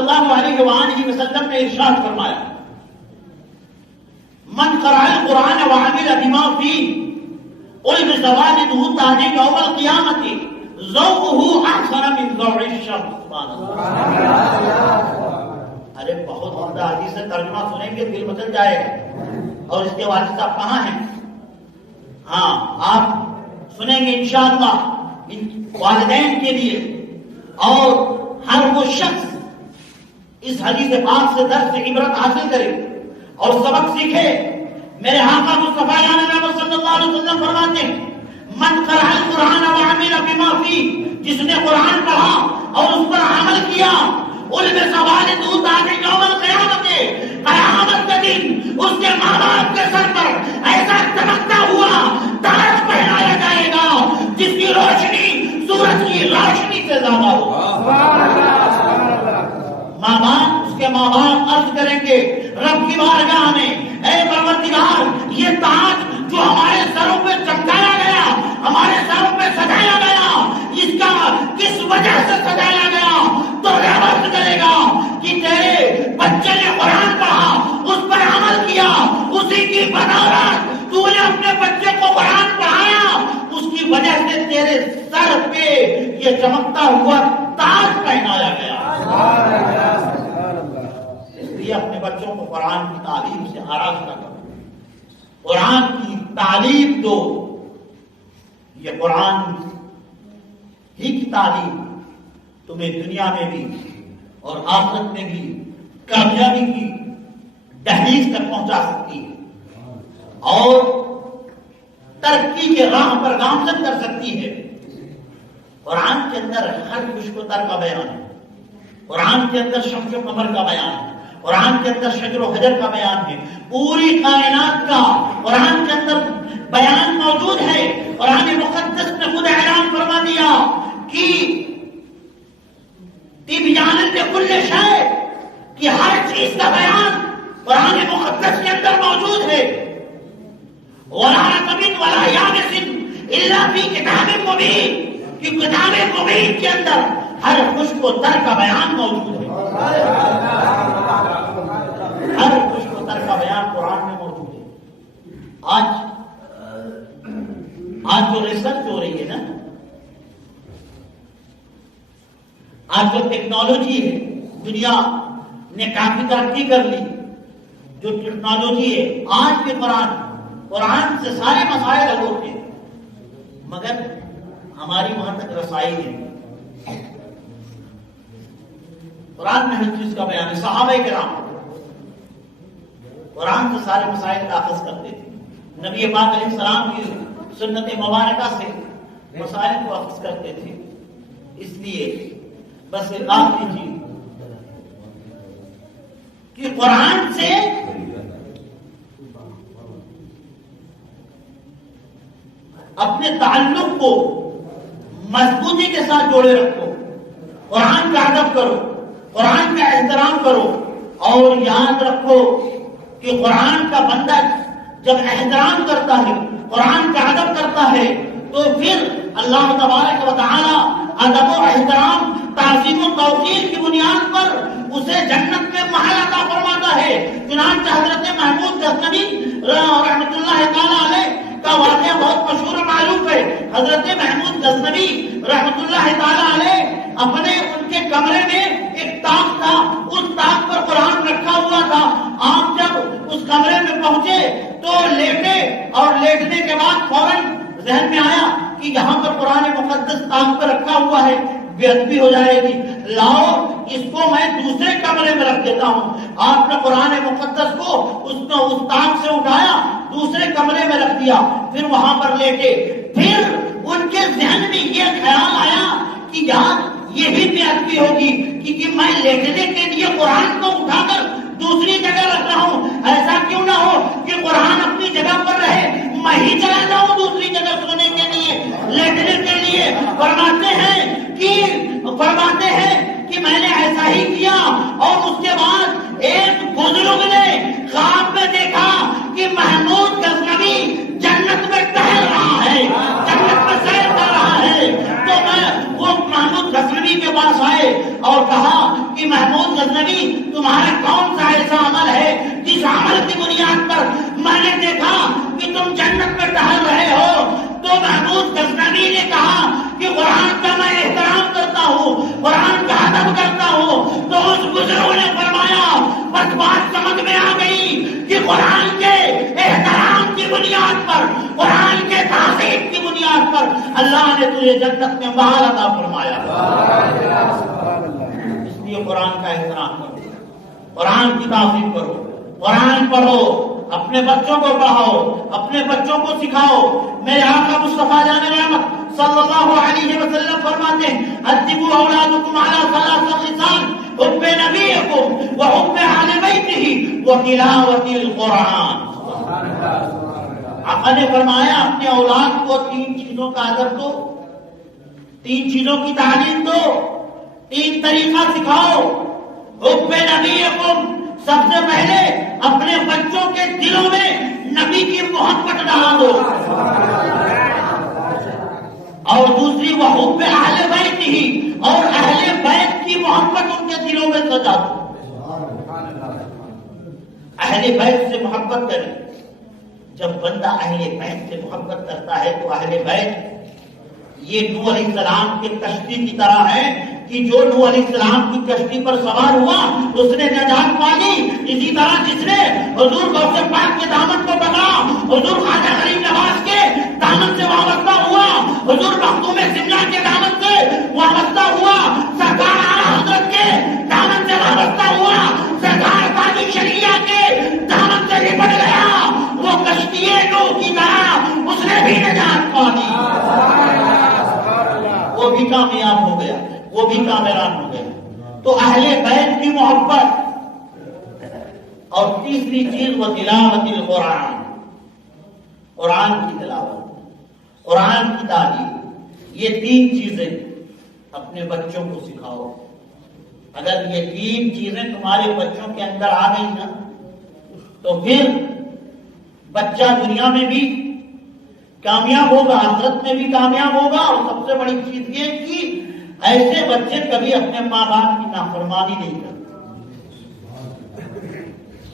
اللہ علیہ وآلہ وسلم نے ارشاد فرمایا من قرأ القرآن وعمل بما فيه البس والده تاج یوم القیامت ذوقه احسن من ذوق الشمس. سبحان اللہ. ارے بہت عمدہ حدیث سے ترجمہ سنیں گے دل مچل جائے گا. اور اس کے والد صاحب کہاں ہیں؟ ہاں آپ سنیں گے انشاءاللہ. والدین کے لیے اور ہر وہ شخص اس حدیث پاک سے درس عبرت حاصل کرے اور سبق سیکھے. میرے آقا مصطفیٰ صلی اللہ علیہ وسلم فرماتے ہیں من قرأ القرآن وعمل بما فيه، جس نے قرآن پڑھا اور اس پر عمل کیا، البس والده تاج یوم القیامت، قیامت کے دن اس کے ماں باپ کے سر پر ایسا چمکتا ہوا تاج پہنایا جائے گا جس کی روشنی سورج کی روشنی سے زیادہ ہوگا. ماں باپ، اس کے ماں باپ عرض کریں گے رب کی بارگاہ میں، اے پروردگار یہ تاج جو ہمارے سروں پہ چمکایا گیا، ہمارے سروں پہ سجایا گیا، اس کا کس وجہ سے سجایا گیا؟ تو عرض کرے گا کہ تیرے بچے نے قرآن پڑھا، اس پر عمل کیا، اسی کی بدولت تو نے اپنے بچے کو قرآن پڑھایا، اس کی وجہ سے تیرے سر پہ یہ چمکتا ہوا تاج پہنایا گیا. اس لیے اپنے بچوں کو قرآن کی تعلیم سے آراستہ کرو، قرآن کی تعلیم دو. یہ قرآن ہی کی تعلیم تمہیں دنیا میں بھی اور آخرت میں بھی کامیابی کی دہلیز تک پہنچا سکتی ہے اور ترقی کے راہ پر گامزن کر سکتی ہے. قرآن کے اندر ہر خوش و تر کا بیان ہے، قرآن کے اندر شمس و قمر کا بیان ہے، قرآن کے اندر شجر و حجر کا بیان ہے، پوری کائنات کا قرآن کے اندر بیان موجود ہے. قرآن مقدس نے خود اعلان فرما دیا کہ تبیان لکل شیء، کہ ہر چیز کا بیان قرآن مقدس کے اندر موجود ہے. وَلَا رَطْبٍ وَلَا يَابِسٍ إِلَّا فِي كِتَابٍ مُبِينٍ، کہ کتاب مبین کے اندر ہر خشک و تر کا بیان موجود ہے. ہر خشک و تر کا بیان قرآن میں موجود ہے. آج جو ریسرچ ہو رہی ہے نا، آج جو ٹیکنالوجی ہے، دنیا نے کافی ترقی کر لی. جو ٹیکنالوجی ہے آج کے قرآن سے سارے مسائل حل ہوتے ہیں، مگر ہماری وہاں تک رسائی ہے. قرآن میں ہر چیز کا بیان ہے. صحابہ کرام قرآن سے سارے مسائل کا اخذ کرتے تھے، نبی پاک علیہ السلام کی سنت مبارکہ سے مسائل کو اخذ کرتے تھے. اس لیے بس آپ کیجیے کہ قرآن سے اپنے تعلق کو مضبوطی کے ساتھ جوڑے رکھو، قرآن کا ادب کرو، قرآن کا احترام کرو، اور یاد رکھو کہ قرآن کا بندہ جب احترام کرتا ہے، قرآن کا ادب کرتا ہے، تو پھر اللہ تبارک و تعالی ادب و احترام، تعظیم و توقیر کی بنیاد پر اسے جنت میں محل عطا فرماتا ہے. چنانچہ حضرت محمود غزنوی رحمۃ اللہ تعالی علیہ کا واقعہ بہت مشہور و معروف ہے. حضرت محمود غزنوی رحمۃ اللہ تعالی علیہ اپنے ان کے کمرے میں ایک تاخت تھا، اس تاخت پر قرآن رکھا ہوا تھا. آپ جب اس کمرے میں پہنچے تو لیٹے، اور لیٹنے کے بعد فوراً ذہن میں آیا کہ یہاں پر قرآن مقدس تاخت پر رکھا ہوا ہے، بے ادبی ہو جائے گی، لاؤ اس کو میں دوسرے کمرے میں رکھ دیتا ہوں. آپ نے قرآن مقدس کو اس تاخت سے اٹھایا، دوسرے کمرے میں رکھ دیا، پھر وہاں پر لیٹے. پھر ان کے ذہن میں یہ خیال آیا کہ یار یہ بھی بے ادبی ہوگی کہ میں لیٹنے کے لیے قرآن کو اٹھا کر دوسری جگہ رکھ رہا ہوں. ایسا کیوں نہ ہو کہ قرآن اپنی جگہ پر رہے، میں ہی چلا جاؤں دوسری جگہ سونے کے لیے، لیٹنے کے لیے. فرماتے ہیں کہ میں نے ایسا ہی کیا. اور اس کے بعد ایک بزرگ نے خواب میں دیکھا کہ محمود غزنوی جنت میں ٹہل رہا ہے، جنت میں سیر کر رہا ہے. تو میں وہ محمود غزنوی کے پاس آئے اور کہا کہ محمود غزنوی تمہارا کون سا ایسا عمل ہے جس عمل کی بنیاد پر میں نے دیکھا کہ تم جنت میں ٹہل رہے ہو؟ تو محمود غزنوی نے کہا کہ قرآن کا میں احترام کرتا ہوں، قرآن کا ادب کرتا ہوں۔ تو اس بزرگوں نے فرمایا بس بات سمجھ میں آ گئی کہ قرآن کے احترام کی بنیاد پر، قرآن کے تعظیم کی بنیاد پر اللہ نے تجھے جنت میں بحال عطا فرمایا۔ اس لیے قرآن کا احترام کرو، قرآن کی تعظیم کرو، قرآن پڑھو، اپنے بچوں کو پڑھاؤ، اپنے بچوں کو سکھاؤ۔ میرے آقا مصطفیٰ جان رحمت صلی اللہ علیہ وسلم فرماتے ہیں ادبوا اولادکم علی ثلاث خصال حب نبیکم وحب اہل بیتہ وتلاوت القرآن۔ آقا نے فرمایا اپنے اولاد کو 3 چیزوں کا ادب دو، 3 چیزوں کی تعلیم دو، 3 طریقہ سکھاؤ۔ حب نبیکم، سب سے پہلے اپنے بچوں کے دلوں میں نبی کی محبت ڈالا دو، اور دوسری وہ حب اہل بیت ہی، اور اہل بیت کی محبت ان کے دلوں میں سجا دو۔ اہل بیت سے محبت کریں۔ جب بندہ اہل بیت سے محبت کرتا ہے تو اہل بیت یہ نوح علیہ السلام کے کشتی کی طرح ہے کہ جو نوح علیہ السلام کی کشتی پر سوار ہوا اس نے نجات پالی۔ اسی طرح جس نے حضور غوث پاک کے دامن کو پکڑا، حضور خواجہ غریب نواز کے دامن سے وابستہ ہوا، حضور مخدوم شملہ کے دامن سے وابستہ ہوا، سرکار اعلیٰ حضرت کے دامن سے وابستہ ہوا، سرکار قاضی شریعہ کے دامن سے لپٹ گیا، وہ کشتی نوح کی طرح اس نے بھی نجات پالی، وہ بھی کامیاب ہو گیا، وہ بھی کامیاب ہو گیا۔ تو اہل بیت کی محبت، اور تیسری چیز وہ تلاوت القرآن، قرآن کی تلاوت، قرآن کی تعلیم۔ یہ 3 چیزیں اپنے بچوں کو سکھاؤ۔ اگر یہ 3 چیزیں تمہارے بچوں کے اندر آ گئی نا تو پھر بچہ دنیا میں بھی کامیاب ہوگا، آخرت میں بھی کامیاب ہوگا، اور سب سے بڑی چیز یہ کہ ایسے بچے کبھی اپنے ماں باپ کی نافرمانی نہیں کرتے۔